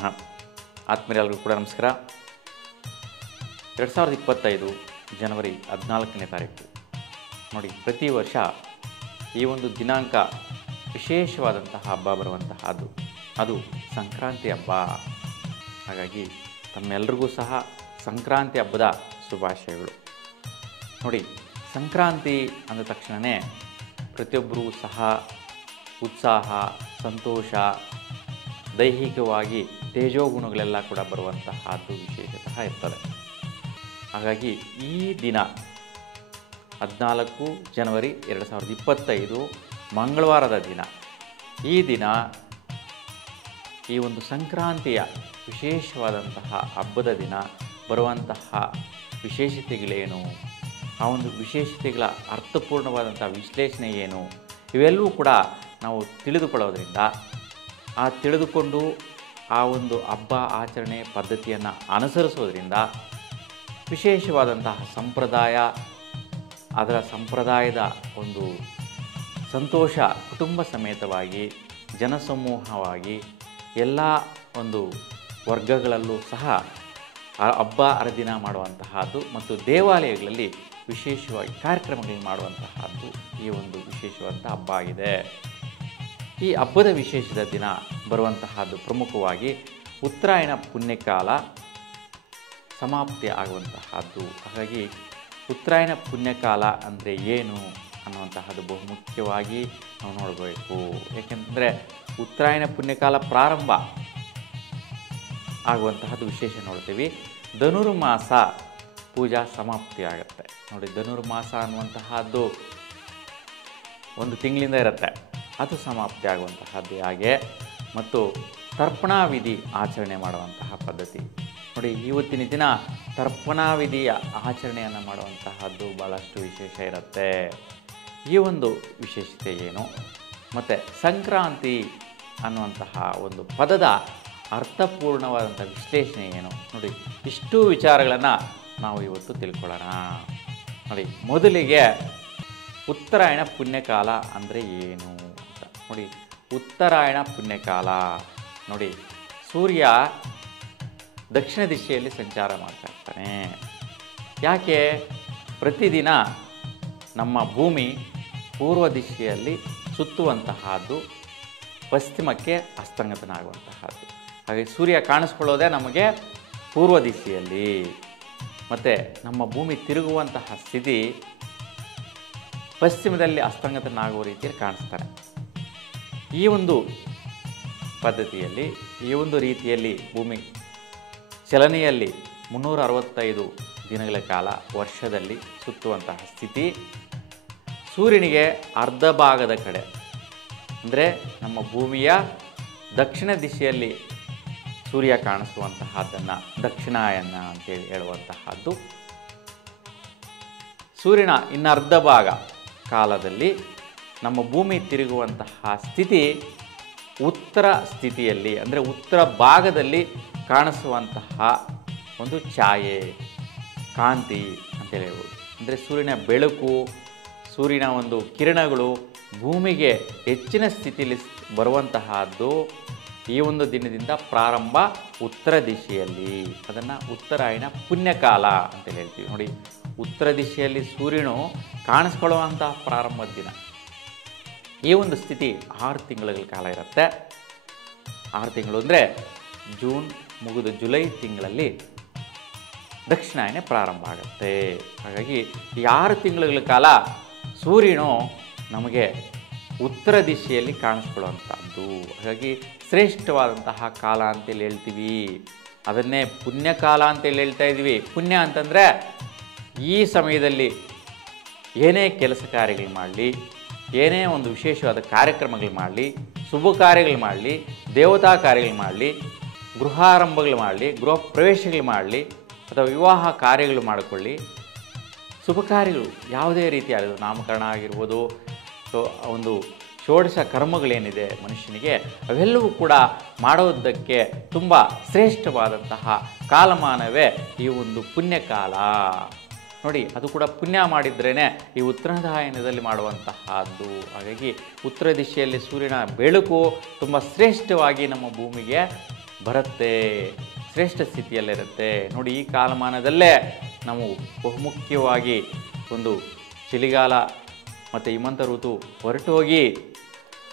ನಮಃ. ಆತ್ಮೀಯರಿಗೂ ಕೂಡ ನಮಸ್ಕಾರ. 2025 ಜನವರಿ 14ನೇ ತಾರೀಕು ನೋಡಿ, ಪ್ರತಿ ವರ್ಷ ಈ ಒಂದು ದಿನಾಂಕ ವಿಶೇಷವಾದಂತಹ ಹಬ್ಬ ಬರುವಂತಹದ್ದು, ಅದು ಸಂಕ್ರಾಂತಿ ಹಬ್ಬ. ಹಾಗಾಗಿ ತಮ್ಮೆಲ್ಲರಿಗೂ ಸಹ ಸಂಕ್ರಾಂತಿ ಹಬ್ಬದ ಶುಭಾಶಯಗಳು. ನೋಡಿ, ಸಂಕ್ರಾಂತಿ ಅಂದ ತಕ್ಷಣವೇ ಪ್ರತಿಯೊಬ್ಬರೂ ಸಹ ಉತ್ಸಾಹ, ಸಂತೋಷ, ದೈಹಿಕವಾಗಿ ತೇಜೋಗುಣಗಳೆಲ್ಲ ಕೂಡ ಬರುವಂತಹದ್ದು ವಿಶೇಷತಃ ಇರ್ತದೆ. ಹಾಗಾಗಿ ಈ ದಿನ 14 ಜನವರಿ 2025 ಮಂಗಳವಾರದ ದಿನ, ಈ ದಿನ ಈ ಒಂದು ಸಂಕ್ರಾಂತಿಯ ವಿಶೇಷವಾದಂತಹ ಹಬ್ಬದ ದಿನ ಬರುವಂತಹ ವಿಶೇಷತೆಗಳೇನು, ಆ ಒಂದು ವಿಶೇಷತೆಗಳ ಅರ್ಥಪೂರ್ಣವಾದಂಥ ವಿಶ್ಲೇಷಣೆ ಏನು, ಇವೆಲ್ಲವೂ ಕೂಡ ನಾವು ತಿಳಿದುಕೊಳ್ಳೋದ್ರಿಂದ, ಆ ತಿಳಿದುಕೊಂಡು ಆ ಒಂದು ಹಬ್ಬ ಆಚರಣೆ ಪದ್ಧತಿಯನ್ನು ಅನುಸರಿಸೋದ್ರಿಂದ ವಿಶೇಷವಾದಂತಹ ಸಂಪ್ರದಾಯ, ಅದರ ಸಂಪ್ರದಾಯದ ಒಂದು ಸಂತೋಷ ಕುಟುಂಬ ಸಮೇತವಾಗಿ ಜನಸಮೂಹವಾಗಿ ಎಲ್ಲ ಒಂದು ವರ್ಗಗಳಲ್ಲೂ ಸಹ ಹಬ್ಬ ಹರಿದಿನ ಮಾಡುವಂತಹದ್ದು ಮತ್ತು ದೇವಾಲಯಗಳಲ್ಲಿ ವಿಶೇಷವಾಗಿ ಕಾರ್ಯಕ್ರಮಗಳನ್ನು ಮಾಡುವಂತಹದ್ದು ಈ ಒಂದು ವಿಶೇಷವಾದಂಥ ಹಬ್ಬ ಆಗಿದೆ. ಈ ಹಬ್ಬದ ವಿಶೇಷದ ದಿನ ಬರುವಂತಹದ್ದು ಪ್ರಮುಖವಾಗಿ ಉತ್ತರಾಯಣ ಪುಣ್ಯಕಾಲ ಸಮಾಪ್ತಿ ಆಗುವಂತಹದ್ದು. ಹಾಗಾಗಿ ಉತ್ತರಾಯಣ ಪುಣ್ಯಕಾಲ ಅಂದರೆ ಏನು ಅನ್ನುವಂತಹದ್ದು ಬಹುಮುಖ್ಯವಾಗಿ ನಾವು ನೋಡಬೇಕು. ಏಕೆಂದರೆ ಉತ್ತರಾಯಣ ಪುಣ್ಯಕಾಲ ಪ್ರಾರಂಭ ಆಗುವಂತಹದ್ದು ವಿಶೇಷ ನೋಡ್ತೀವಿ. ಧನುರ್ಮಾಸ ಪೂಜಾ ಸಮಾಪ್ತಿ ಆಗುತ್ತೆ. ನೋಡಿ, ಧನುರ್ಮಾಸ ಅನ್ನುವಂತಹದ್ದು ಒಂದು ತಿಂಗಳಿಂದ ಇರುತ್ತೆ, ಅದು ಸಮಾಪ್ತಿ ಆಗುವಂತಹದ್ದು. ಹಾಗೆ ಮತ್ತು ತರ್ಪಣಾ ವಿಧಿ ಆಚರಣೆ ಮಾಡುವಂತಹ ಪದ್ಧತಿ. ನೋಡಿ, ಇವತ್ತಿನ ದಿನ ತರ್ಪಣಾ ವಿಧಿಯ ಆಚರಣೆಯನ್ನು ಮಾಡುವಂತಹದ್ದು ಭಾಳಷ್ಟು ವಿಶೇಷ ಇರುತ್ತೆ. ಈ ಒಂದು ವಿಶೇಷತೆ ಏನು, ಮತ್ತು ಸಂಕ್ರಾಂತಿ ಅನ್ನುವಂತಹ ಒಂದು ಪದದ ಅರ್ಥಪೂರ್ಣವಾದಂಥ ವಿಶ್ಲೇಷಣೆ ಏನು, ನೋಡಿ ಇಷ್ಟು ವಿಚಾರಗಳನ್ನು ನಾವು ಇವತ್ತು ತಿಳ್ಕೊಳ್ಳೋಣ. ನೋಡಿ, ಮೊದಲಿಗೆ ಉತ್ತರಾಯಣ ಪುಣ್ಯಕಾಲ ಅಂದರೆ ಏನು ಅಂತ ನೋಡಿ. ಉತ್ತರಾಯಣ ಪುಣ್ಯಕಾಲ ನೋಡಿ, ಸೂರ್ಯ ದಕ್ಷಿಣ ದಿಶೆಯಲ್ಲಿ ಸಂಚಾರ ಮಾಡ್ತಾ ಇರ್ತಾನೆ. ಯಾಕೆ? ಪ್ರತಿದಿನ ನಮ್ಮ ಭೂಮಿ ಪೂರ್ವ ದಿಶೆಯಲ್ಲಿ ಸುತ್ತುವಂತಹದ್ದು, ಪಶ್ಚಿಮಕ್ಕೆ ಅಸ್ತಂಗತನ ಆಗುವಂತಹದ್ದು. ಹಾಗೆ ಸೂರ್ಯ ಕಾಣಿಸ್ಕೊಳ್ಳೋದೇ ನಮಗೆ ಪೂರ್ವ ದಿಶೆಯಲ್ಲಿ, ಮತ್ತು ನಮ್ಮ ಭೂಮಿ ತಿರುಗುವಂತಹ ಸ್ಥಿತಿ ಪಶ್ಚಿಮದಲ್ಲಿ ಅಸ್ತಂಗತನಾಗುವ ರೀತಿಯಲ್ಲಿ ಕಾಣಿಸ್ತಾರೆ. ಈ ಒಂದು ಪದ್ಧತಿಯಲ್ಲಿ, ಈ ಒಂದು ರೀತಿಯಲ್ಲಿ ಭೂಮಿ ಚಲನೆಯಲ್ಲಿ 365 ದಿನಗಳ ಕಾಲ ವರ್ಷದಲ್ಲಿ ಸುತ್ತುವಂತಹ ಸ್ಥಿತಿ ಸೂರ್ಯನಿಗೆ ಅರ್ಧ ಭಾಗದ ಕಡೆ, ಅಂದರೆ ನಮ್ಮ ಭೂಮಿಯ ದಕ್ಷಿಣ ದಿಶೆಯಲ್ಲಿ ಸೂರ್ಯ ಕಾಣಿಸುವಂತಹದ್ದನ್ನು ದಕ್ಷಿಣಾಯನ ಅಂತೇಳಿ ಹೇಳುವಂತಹದ್ದು. ಸೂರ್ಯನ ಇನ್ನರ್ಧ ಭಾಗ ಕಾಲದಲ್ಲಿ ನಮ್ಮ ಭೂಮಿ ತಿರುಗುವಂತಹ ಸ್ಥಿತಿ ಉತ್ತರ ಸ್ಥಿತಿಯಲ್ಲಿ, ಅಂದರೆ ಉತ್ತರ ಭಾಗದಲ್ಲಿ ಕಾಣಿಸುವಂತಹ ಒಂದು ಛಾಯೆ, ಕಾಂತಿ ಅಂತೇಳಿ ಹೇಳ್ಬೋದು. ಅಂದರೆ ಸೂರ್ಯನ ಬೆಳಕು, ಸೂರ್ಯನ ಒಂದು ಕಿರಣಗಳು ಭೂಮಿಗೆ ಹೆಚ್ಚಿನ ಸ್ಥಿತಿಯಲ್ಲಿ ಬರುವಂತಹದ್ದು ಈ ಒಂದು ದಿನದಿಂದ ಪ್ರಾರಂಭ ಉತ್ತರ ದಿಶೆಯಲ್ಲಿ. ಅದನ್ನು ಉತ್ತರಾಯಣ ಪುಣ್ಯಕಾಲ ಅಂತೇಳಿ ಹೇಳ್ತೀವಿ. ನೋಡಿ, ಉತ್ತರ ದಿಶೆಯಲ್ಲಿ ಸೂರ್ಯನು ಕಾಣಿಸ್ಕೊಳ್ಳುವಂತಹ ಪ್ರಾರಂಭದ ದಿನ. ಈ ಒಂದು ಸ್ಥಿತಿ 6 ತಿಂಗಳ ಕಾಲ ಇರುತ್ತೆ. 6 ತಿಂಗಳು ಅಂದರೆ ಜೂನ್ ಮುಗಿದು ಜುಲೈ ತಿಂಗಳಲ್ಲಿ ದಕ್ಷಿಣಾಯನ ಪ್ರಾರಂಭ ಆಗುತ್ತೆ. ಹಾಗಾಗಿ ಈ 6 ತಿಂಗಳ ಕಾಲ ಸೂರ್ಯನು ನಮಗೆ ಉತ್ತರ ದಿಶೆಯಲ್ಲಿ ಕಾಣಿಸ್ಕೊಳ್ಳುವಂಥದ್ದು. ಹಾಗಾಗಿ ಶ್ರೇಷ್ಠವಾದಂತಹ ಕಾಲ ಅಂತೇಳಿ ಹೇಳ್ತೀವಿ. ಅದನ್ನೇ ಪುಣ್ಯಕಾಲ ಅಂತೇಳಿ ಹೇಳ್ತಾ ಇದ್ದೀವಿ. ಪುಣ್ಯ ಅಂತಂದರೆ ಈ ಸಮಯದಲ್ಲಿ ಏನೇ ಕೆಲಸ ಕಾರ್ಯಗಳು ಮಾಡಲಿ, ಏನೇ ಒಂದು ವಿಶೇಷವಾದ ಕಾರ್ಯಕ್ರಮಗಳು ಮಾಡಲಿ, ಶುಭ ಕಾರ್ಯಗಳು ಮಾಡಲಿ, ದೇವತಾ ಕಾರ್ಯಗಳು ಮಾಡಲಿ, ಗೃಹಾರಂಭಗಳು ಮಾಡಲಿ, ಗೃಹ ಪ್ರವೇಶಗಳು ಮಾಡಲಿ, ಅಥವಾ ವಿವಾಹ ಕಾರ್ಯಗಳು ಮಾಡಿಕೊಳ್ಳಿ, ಶುಭ ಕಾರ್ಯಗಳು ಯಾವುದೇ ರೀತಿಯಾದ ನಾಮಕರಣ ಆಗಿರ್ಬೋದು, ಒಂದು ಷೋಡಶ ಕರ್ಮಗಳೇನಿದೆ ಮನುಷ್ಯನಿಗೆ, ಅವೆಲ್ಲವೂ ಕೂಡ ಮಾಡೋದಕ್ಕೆ ತುಂಬ ಶ್ರೇಷ್ಠವಾದಂತಹ ಕಾಲಮಾನವೇ ಈ ಒಂದು ಪುಣ್ಯಕಾಲ. ನೋಡಿ, ಅದು ಕೂಡ ಪುಣ್ಯ ಮಾಡಿದ್ರೇ ಈ ಉತ್ತರಾಯಣದಲ್ಲಿ ಮಾಡುವಂತಹದ್ದು. ಹಾಗಾಗಿ ಉತ್ತರ ದಿಶೆಯಲ್ಲಿ ಸೂರ್ಯನ ಬೆಳಕು ತುಂಬ ಶ್ರೇಷ್ಠವಾಗಿ ನಮ್ಮ ಭೂಮಿಗೆ ಬರುತ್ತೆ, ಶ್ರೇಷ್ಠ ಸ್ಥಿತಿಯಲ್ಲಿರುತ್ತೆ. ನೋಡಿ, ಈ ಕಾಲಮಾನದಲ್ಲೇ ನಾವು ಬಹುಮುಖ್ಯವಾಗಿ ಒಂದು ಚಳಿಗಾಲ ಮತ್ತು ಹಿಮಂತ ಋತು ಹೊರಟು ಹೋಗಿ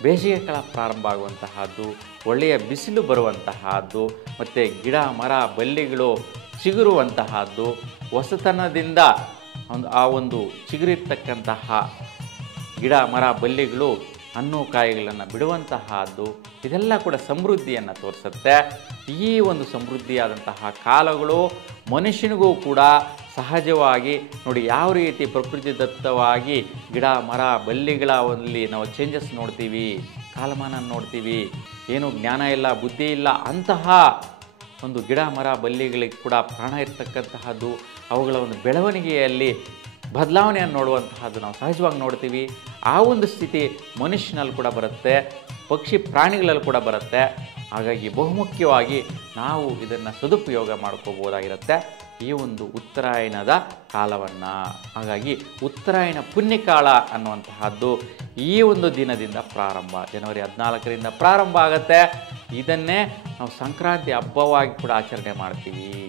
ಬೇಸಿಗೆ ಕಾಲ ಪ್ರಾರಂಭ ಆಗುವಂತಹದ್ದು, ಒಳ್ಳೆಯ ಬಿಸಿಲು ಬರುವಂತಹದ್ದು, ಮತ್ತು ಗಿಡ ಮರ ಬಳ್ಳಿಗಳು ಚಿಗುರುವಂತಹದ್ದು, ಹೊಸತನದಿಂದ ಆ ಒಂದು ಚಿಗುರಿರ್ತಕ್ಕಂತಹ ಗಿಡ ಮರ ಬಳ್ಳಿಗಳು ಹಣ್ಣು ಕಾಯಿಗಳನ್ನು ಬಿಡುವಂತಹದ್ದು, ಇದೆಲ್ಲ ಕೂಡ ಸಮೃದ್ಧಿಯನ್ನು ತೋರಿಸುತ್ತೆ. ಈ ಒಂದು ಸಮೃದ್ಧಿಯಾದಂತಹ ಕಾಲಗಳು ಮನುಷ್ಯನಿಗೂ ಕೂಡ ಸಹಜವಾಗಿ ನೋಡಿ ಯಾವ ರೀತಿ ಪ್ರಕೃತಿದತ್ತವಾಗಿ ಗಿಡ ಮರ ಬಳ್ಳಿಗಳಲ್ಲಿ ನಾವು ಚೇಂಜಸ್ ನೋಡ್ತೀವಿ, ಕಾಲಮಾನ ನೋಡ್ತೀವಿ, ಏನು ಜ್ಞಾನ ಇಲ್ಲ ಬುದ್ಧಿ ಇಲ್ಲ ಅಂತಹ ಒಂದು ಗಿಡ ಮರ ಬಳ್ಳಿಗಳಿಗೆ ಕೂಡ ಪ್ರಾಣ ಇರ್ತಕ್ಕಂತಹದ್ದು, ಅವುಗಳ ಒಂದು ಬೆಳವಣಿಗೆಯಲ್ಲಿ ಬದಲಾವಣೆಯನ್ನು ನೋಡುವಂತಹದ್ದು ನಾವು ಸಹಜವಾಗಿ ನೋಡ್ತೀವಿ. ಆ ಒಂದು ಸ್ಥಿತಿ ಮನುಷ್ಯನಲ್ಲಿ ಕೂಡ ಬರುತ್ತೆ, ಪಕ್ಷಿ ಪ್ರಾಣಿಗಳಲ್ಲಿ ಕೂಡ ಬರುತ್ತೆ. ಹಾಗಾಗಿ ಬಹುಮುಖ್ಯವಾಗಿ ನಾವು ಇದನ್ನು ಸದುಪಯೋಗ ಮಾಡ್ಕೋಬೋದಾಗಿರುತ್ತೆ ಈ ಒಂದು ಉತ್ತರಾಯಣದ ಕಾಲವನ್ನು. ಹಾಗಾಗಿ ಉತ್ತರಾಯಣ ಪುಣ್ಯಕಾಲ ಅನ್ನುವಂತಹದ್ದು ಈ ಒಂದು ದಿನದಿಂದ ಪ್ರಾರಂಭ, ಜನವರಿ 14ರಿಂದ ಪ್ರಾರಂಭ ಆಗುತ್ತೆ. ಇದನ್ನೇ ನಾವು ಸಂಕ್ರಾಂತಿ ಹಬ್ಬವಾಗಿ ಕೂಡ ಆಚರಣೆ ಮಾಡ್ತೀವಿ.